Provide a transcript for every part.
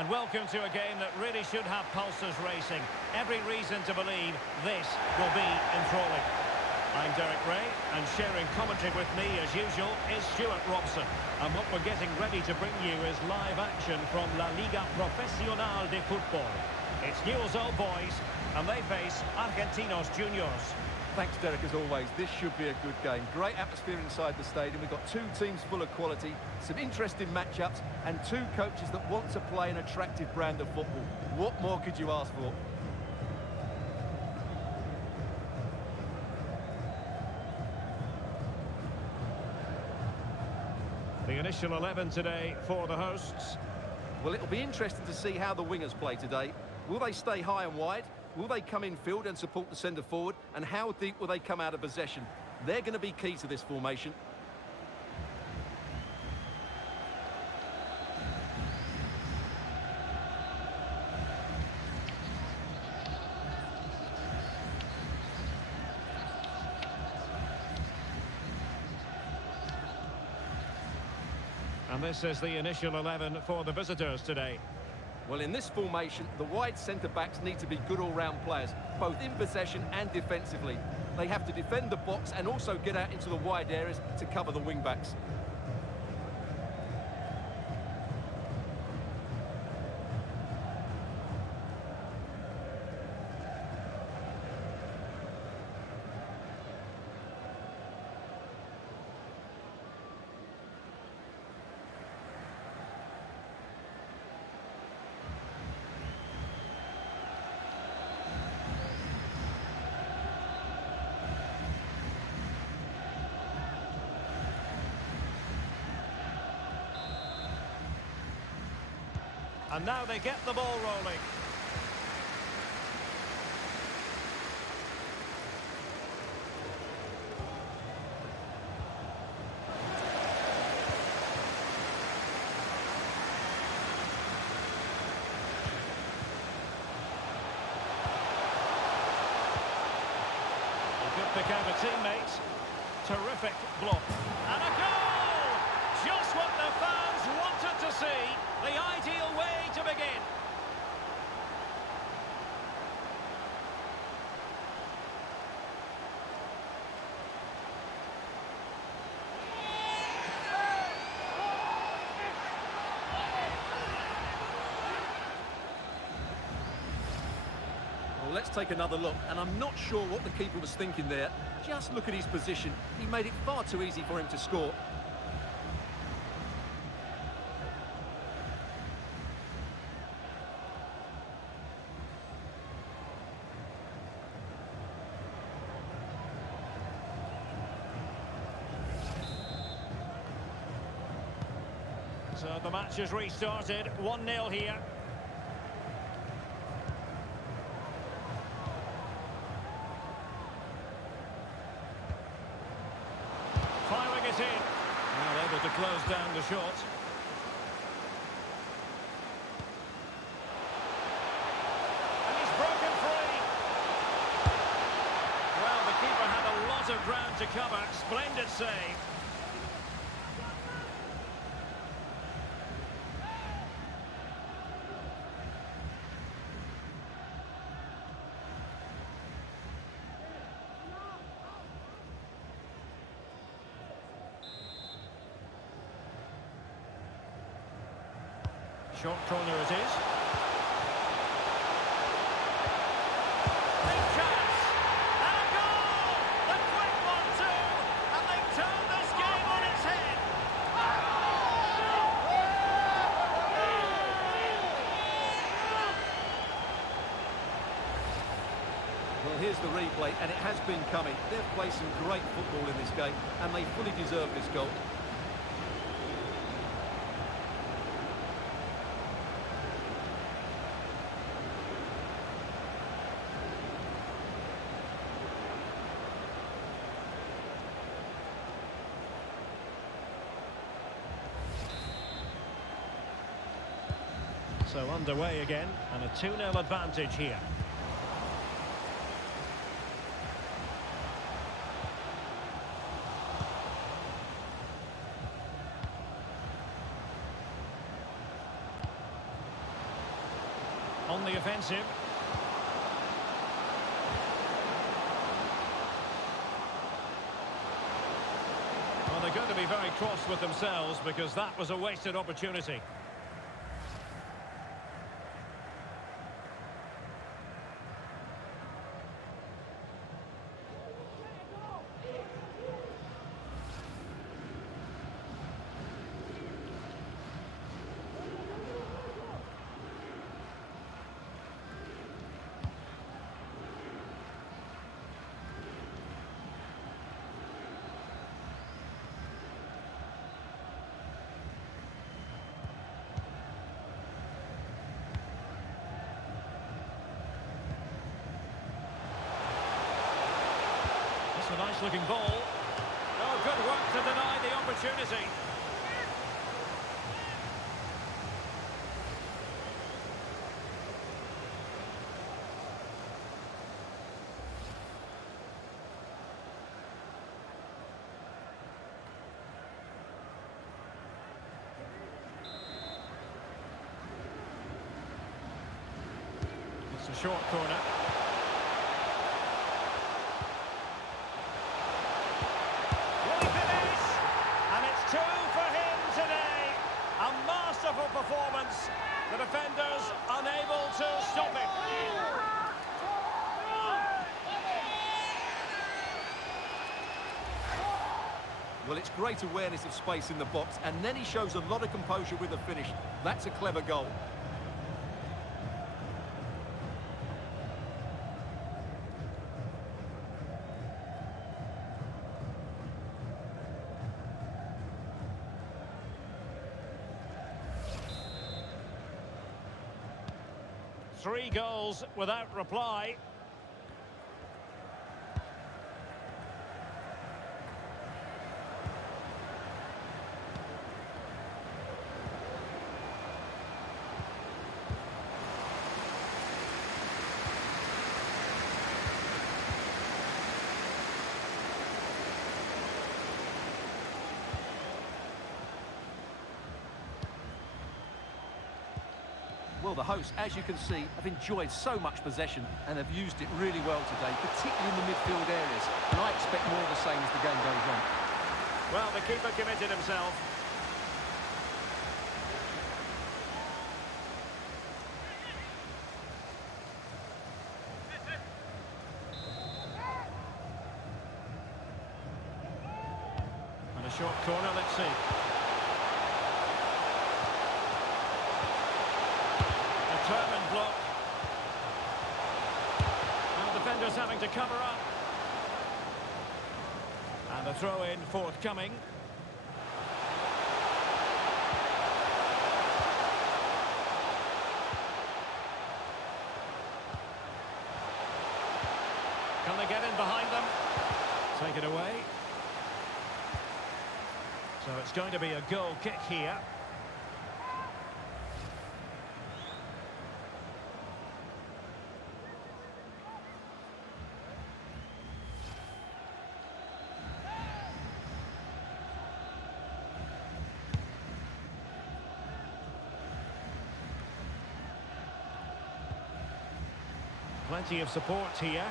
And welcome to a game that really should have pulses racing. Every reason to believe this will be enthralling. I'm Derek Ray, and sharing commentary with me, as usual, is Stuart Robson. And what we're getting ready to bring you is live action from La Liga Profesional de Football. It's Newell's Old Boys, and they face Argentinos Juniors. Thanks, Derek, as always. This should be a good game. Great atmosphere inside the stadium. We've got two teams full of quality, some interesting matchups, and two coaches that want to play an attractive brand of football. What more could you ask for? The initial 11 today for the hosts. Well, it'll be interesting to see how the wingers play today. Will they stay high and wide? Will they come in field and support the centre forward? And how deep will they come out of possession? They're going to be key to this formation. And this is the initial 11 for the visitors today. Well, in this formation, the wide centre-backs need to be good all-round players, both in possession and defensively. They have to defend the box and also get out into the wide areas to cover the wing-backs. And now they get the ball rolling. A good pick out of teammates. Terrific block. And a goal! Just what the fans wanted to see. The ideal way to begin. Well, let's take another look, and I'm not sure what the keeper was thinking there. Just look at his position. He made it far too easy for him to score. So the match has restarted, 1-0 here. Firing it in. Now able to close down the shot. And he's broken free. Well, the keeper had a lot of ground to cover. Splendid save. Short corner it is. Big chance! And a goal! A quick one too! And they turn this game on its head! Well, here's the replay, and it has been coming. They've played some great football in this game, and they fully deserve this goal. So underway again, and a 2-0 advantage here. the offensive. Well, they're going to be very cross with themselves because that was a wasted opportunity. A nice-looking ball. Oh, good work to deny the opportunity. It's a short corner. Performance. The defenders unable to stop it. Well, it's great awareness of space in the box, and then he shows a lot of composure with the finish. That's a clever goal. Three goals without reply. Well, the hosts, as you can see, have enjoyed so much possession and have used it really well today, particularly in the midfield areas. And I expect more of the same as the game goes on. Well, the keeper committed himself. And a short corner, let's see. Determined block. And the defenders having to cover up. And a throw-in forthcoming. Can they get in behind them? Take it away. So it's going to be a goal kick here. Plenty of support here.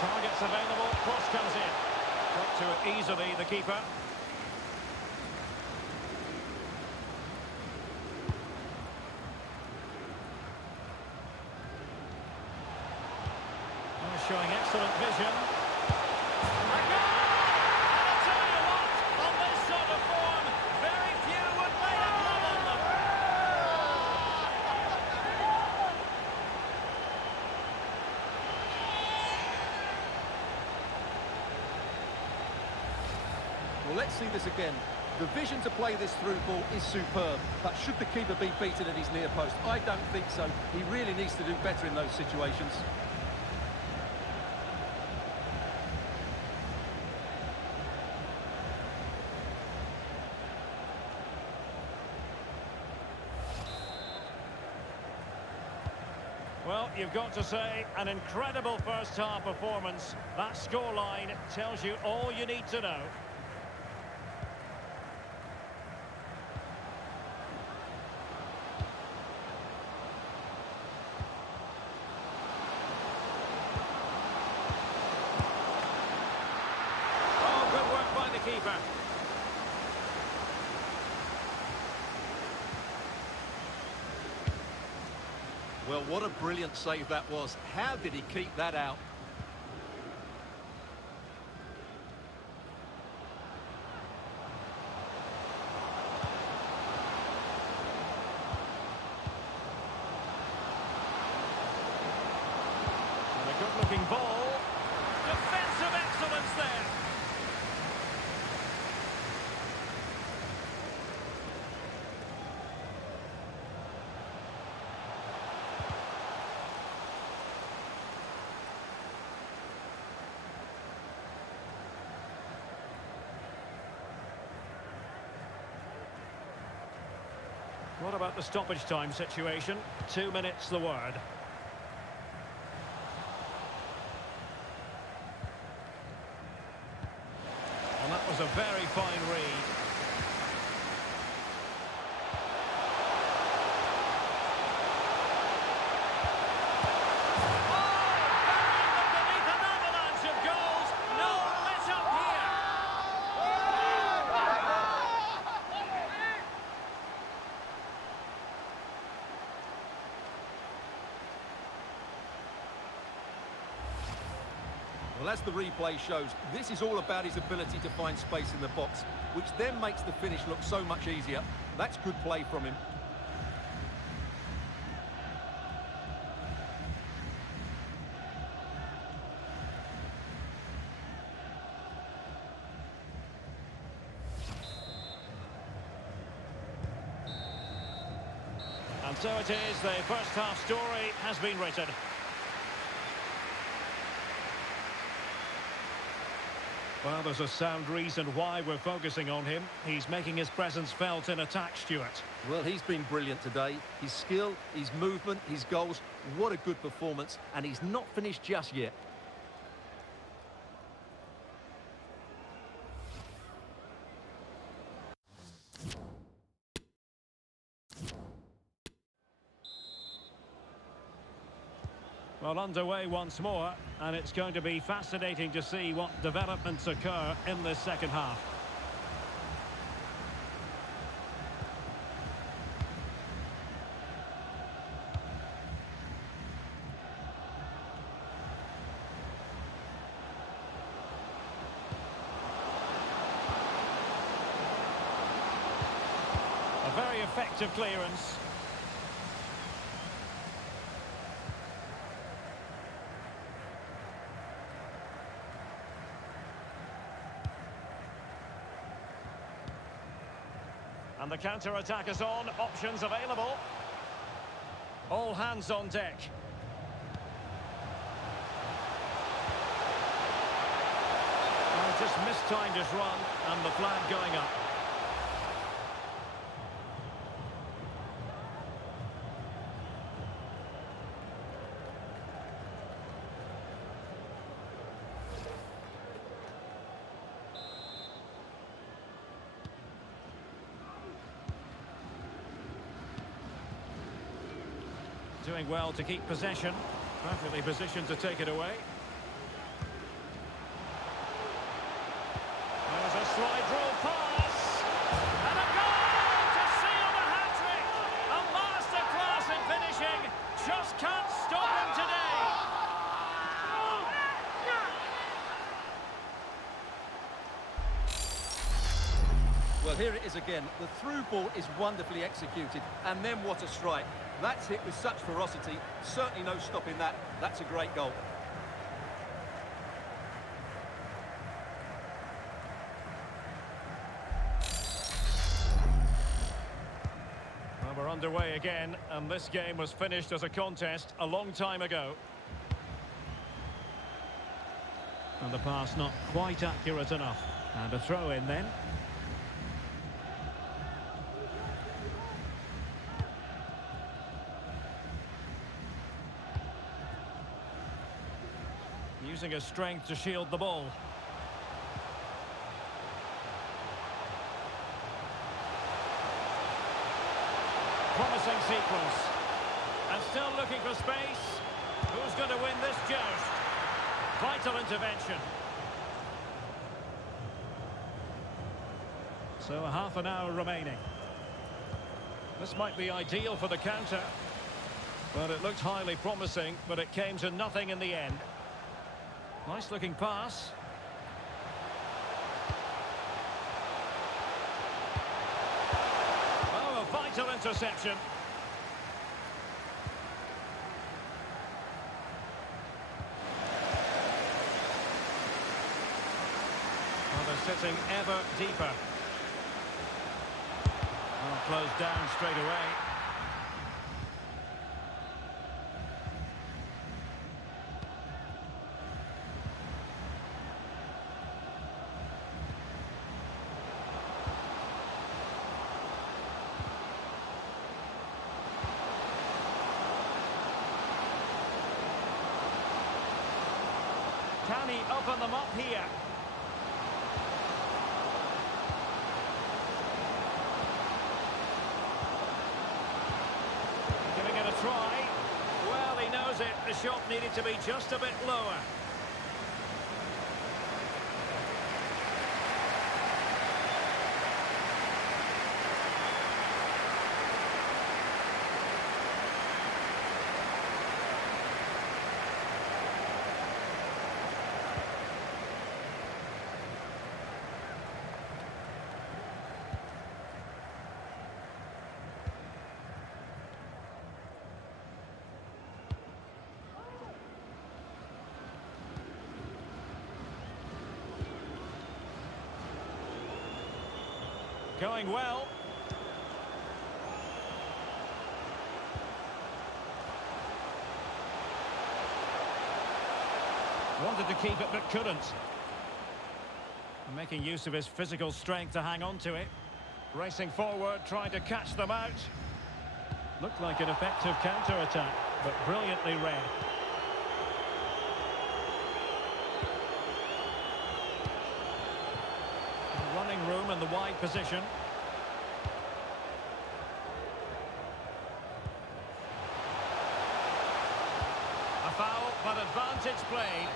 Targets available, cross comes in. Got to it easily, the keeper. Oh, showing excellent vision. And a goal! And I tell you what, on this sort of form, very few would lay a glove on them. Well, let's see this again. The vision to play this through ball is superb, but should the keeper be beaten at his near post? I don't think so. He really needs to do better in those situations. Well, you've got to say, an incredible first-half performance. That scoreline tells you all you need to know. Well, what a brilliant save that was. How did he keep that out? And a good-looking ball. Defensive excellence there. What about the stoppage time situation? 2 minutes the word. And that was a very fine read. Oh, beneath an avalanche of goals. No let up here. Well, as the replay shows, this is all about his ability to find space in the box, which then makes the finish look so much easier. That's good play from him. And so it is, the first half story has been written. Well, there's a sound reason why we're focusing on him. He's making his presence felt in attack, Stuart. Well, he's been brilliant today. His skill, his movement, his goals, what a good performance. And he's not finished just yet. Well, underway once more, and it's going to be fascinating to see what developments occur in this second half. A very effective clearance. And the counter-attack is on, options available. All hands on deck. Oh, just mistimed his run, and the flag going up. Doing well to keep possession. Perfectly positioned to take it away. There's a slide rule pass. And a goal to seal the hat-trick. A masterclass in finishing. Just can't stop him today. Well, here it is again. The through ball is wonderfully executed. And then what a strike. That's hit with such ferocity. Certainly no stopping that. That's a great goal. Well, we're underway again, and this game was finished as a contest a long time ago. And the pass not quite accurate enough. And a throw in then. Using his strength to shield the ball. Promising sequence. And still looking for space. Who's going to win this joust? Vital intervention. So a half an hour remaining. This might be ideal for the counter. Well, it looked highly promising, but it came to nothing in the end. Nice looking pass. Oh, a vital interception. Well, they're sitting ever deeper. Well, closed down straight away. Can he open them up here? Giving it a try. Well, he knows it. The shot needed to be just a bit lower. Going well. Wanted to keep it but couldn't. Making use of his physical strength to hang on to it. Racing forward, trying to catch them out. Looked like an effective counter-attack, but brilliantly read. Running room in the wide position. A foul, but advantage played.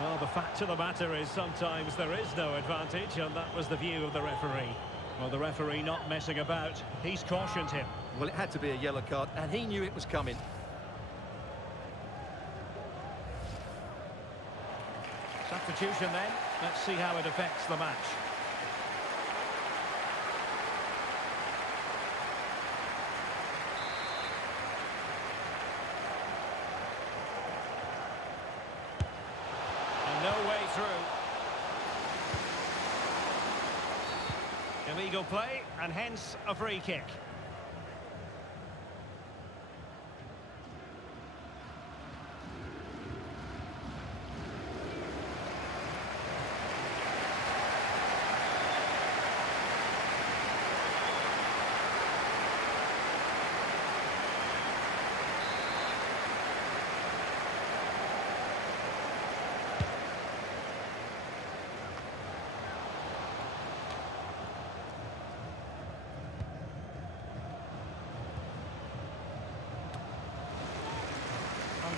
Well, the fact of the matter is sometimes there is no advantage, and that was the view of the referee. Well, the referee not messing about. He's cautioned him. Well, it had to be a yellow card, and he knew it was coming. Substitution then. Let's see how it affects the match. No way through. Illegal play, and hence a free kick.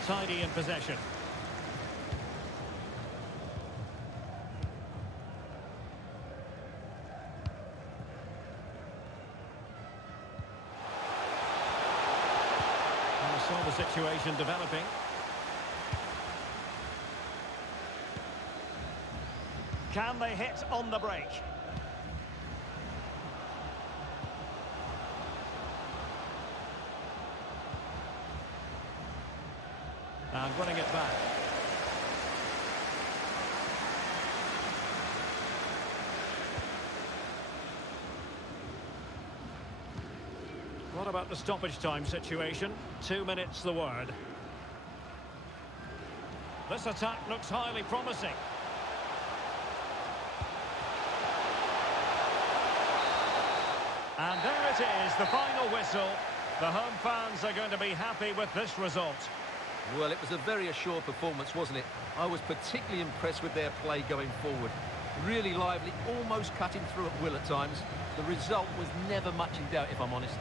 Untidy in possession. And we saw the situation developing. Can they hit on the break? And winning it back. What about the stoppage time situation? 2 minutes the word. This attack looks highly promising. And there it is, the final whistle. The home fans are going to be happy with this result. Well, it was a very assured performance, wasn't it? I was particularly impressed with their play going forward. Really lively, almost cutting through at will at times. The result was never much in doubt, if I'm honest.